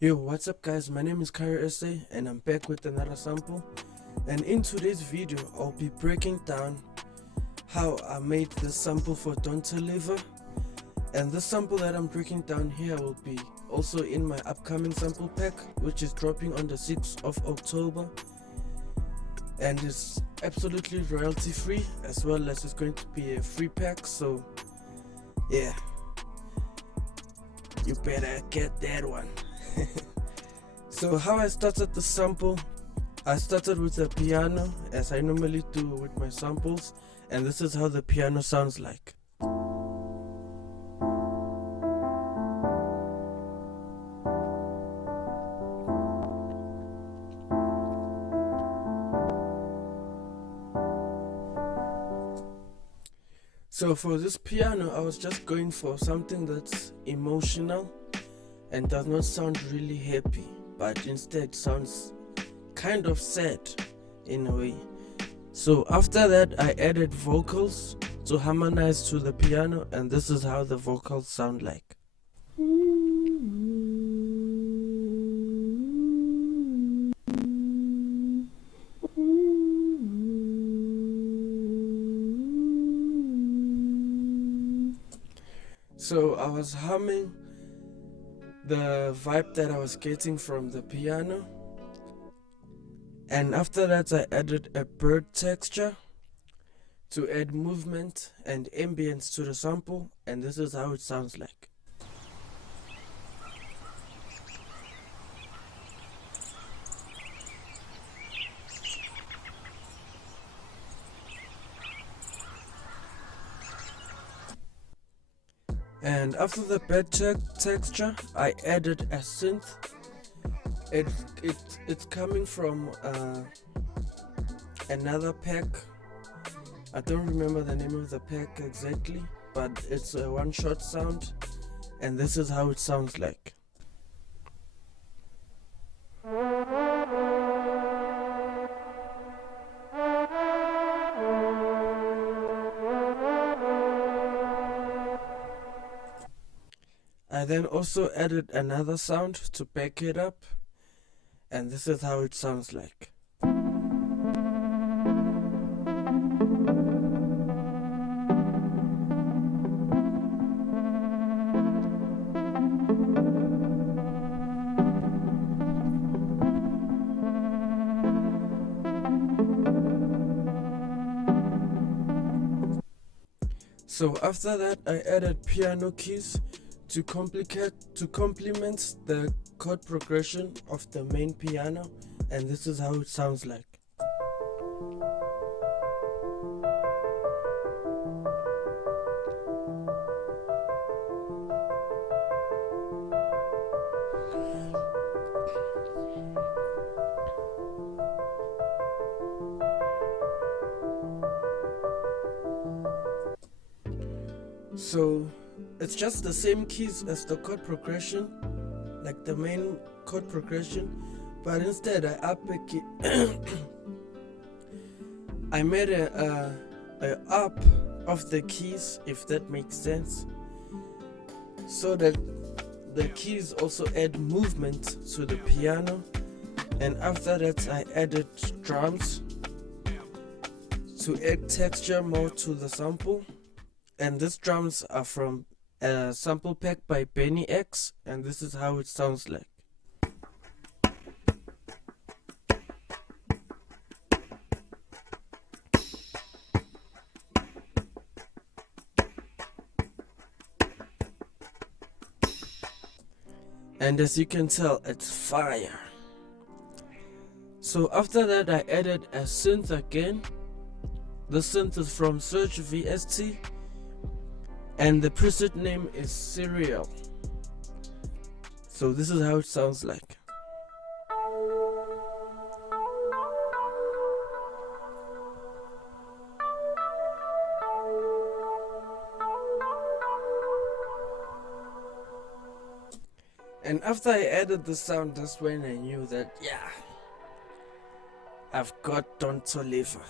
Yo, what's up guys, my name is Kyrie SA and I'm back with another sample, and in today's video I'll be breaking down how I made this sample for Toliver. And this sample that I'm breaking down here will be also in my upcoming sample pack, which is dropping on the 6th of October, and it's absolutely royalty free, as well as it's going to be a free pack. So yeah, you better get that one. So how I started the sample, I started with the piano as I normally do with my samples, and this is how the piano sounds like. So for this piano I was just going for something that's emotional and does not sound really happy, but instead sounds kind of sad in a way. So after that I added vocals to harmonize to the piano, and this is how the vocals sound like. So I was humming the vibe that I was getting from the piano, and after that I added a bird texture to add movement and ambience to the sample, and this is how it sounds like. And after the bird texture I added a synth. It's coming from another pack. I don't remember the name of the pack exactly, but it's a one-shot sound, and this is how it sounds like. I then also added another sound to back it up, and this is how it sounds like. So after that I added piano keys to complement the chord progression of the main piano, and this is how it sounds like. So it's just the same keys as the chord progression, like the main chord progression, but instead I up a key. I made a up of the keys, if that makes sense, so that the keys also add movement to the piano. And after that I added drums to add texture more to the sample, and these drums are from a sample pack by Benny X, and this is how it sounds like. And as you can tell, it's fire. So after that I added a synth again. The synth is from Search VST, and the preset name is Serial. So this is how it sounds like. And after I added the sound, that's when I knew that, yeah, I've got Toliver.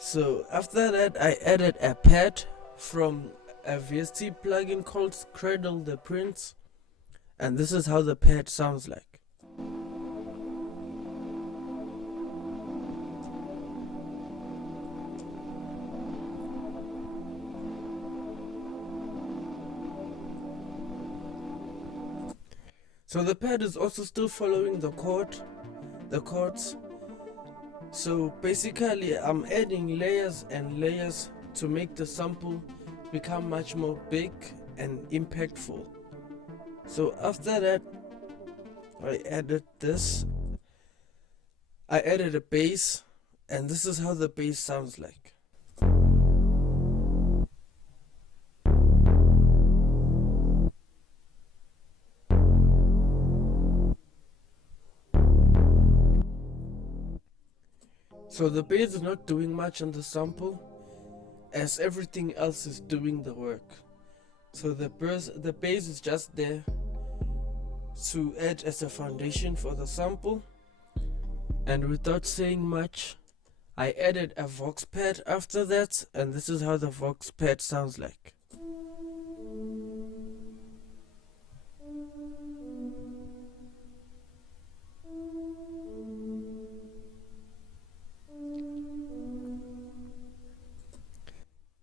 So after that I added a pad from a VST plugin called Cradle the Prince, and this is how the pad sounds like. So the pad is also still following the chords. So basically I'm adding layers and layers to make the sample become much more big and impactful. So after that, I added this. I added a bass, and this is how the bass sounds like. So the bass is not doing much on the sample, as everything else is doing the work. So the bass is just there to add as a foundation for the sample. And without saying much, I added a Vox Pad after that, and this is how the Vox Pad sounds like.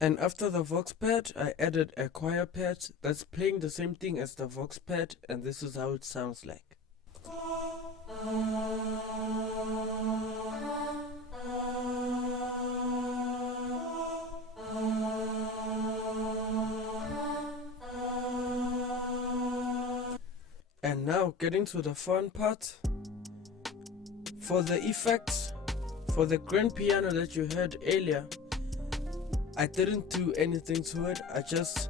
And after the Vox Pad, I added a choir pad that's playing the same thing as the Vox Pad, and this is how it sounds like. And now getting to the fun part. For the effects, for the grand piano that you heard earlier, I didn't do anything to it. I just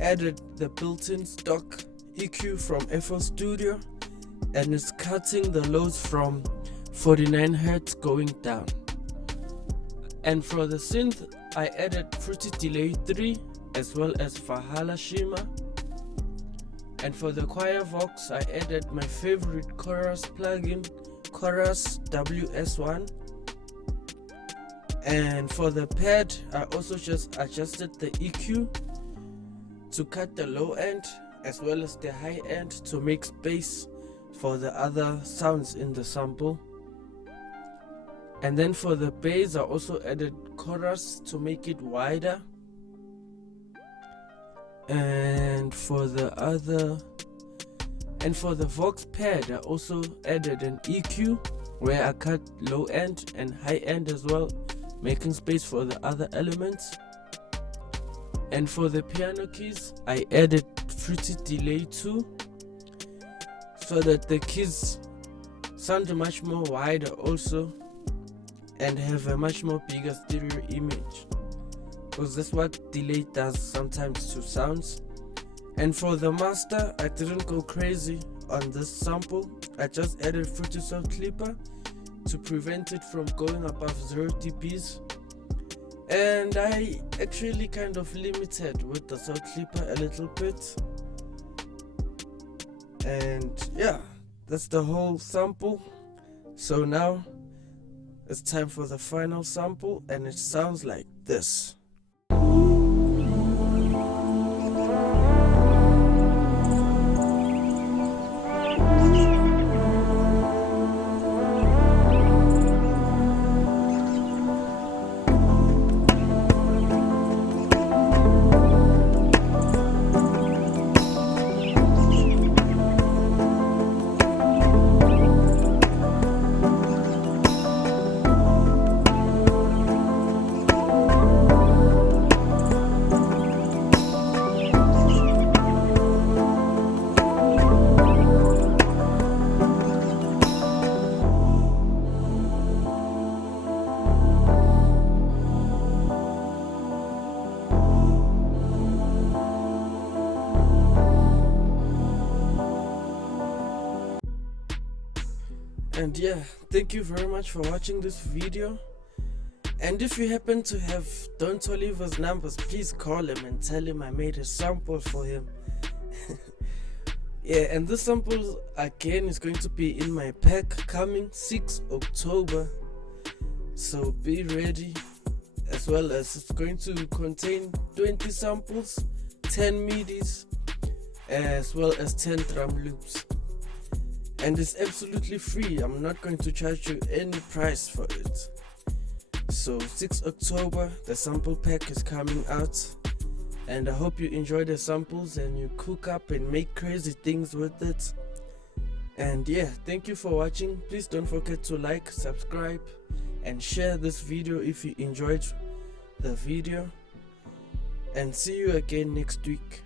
added the built-in stock EQ from FL Studio, and it's cutting the lows from 49 Hz going down. And for the synth, I added Fruity Delay 3 as well as Valhalla Shima. And for the choir Vox, I added my favorite chorus plugin, Chorus WS1. And for the pad, I also just adjusted the EQ to cut the low end as well as the high end to make space for the other sounds in the sample. And then for the bass, I also added chorus to make it wider. And for the Vox Pad, I also added an EQ where I cut low end and high end as well, making space for the other elements. And for the piano keys, I added Fruity Delay 2 so that the keys sound much more wider also and have a much more bigger stereo image, because that's what delay does sometimes to sounds. And for the master, I didn't go crazy on this sample. I just added Fruity Sound Clipper to prevent it from going above 0 dBs. And I actually kind of limited with the sound clipper a little bit. And yeah, that's the whole sample. So now it's time for the final sample, and it sounds like this. And yeah, thank you very much for watching this video. And if you happen to have Don Toliver's numbers, please call him and tell him I made a sample for him. Yeah, and this sample again is going to be in my pack coming 6 October. So be ready, as well as it's going to contain 20 samples, 10 midis, as well as 10 drum loops, and it's absolutely free. I'm not going to charge you any price for it. So 6 October the sample pack is coming out, and I hope you enjoy the samples and you cook up and make crazy things with it. And yeah, thank you for watching. Please don't forget to like, subscribe and share this video if you enjoyed the video, and see you again next week.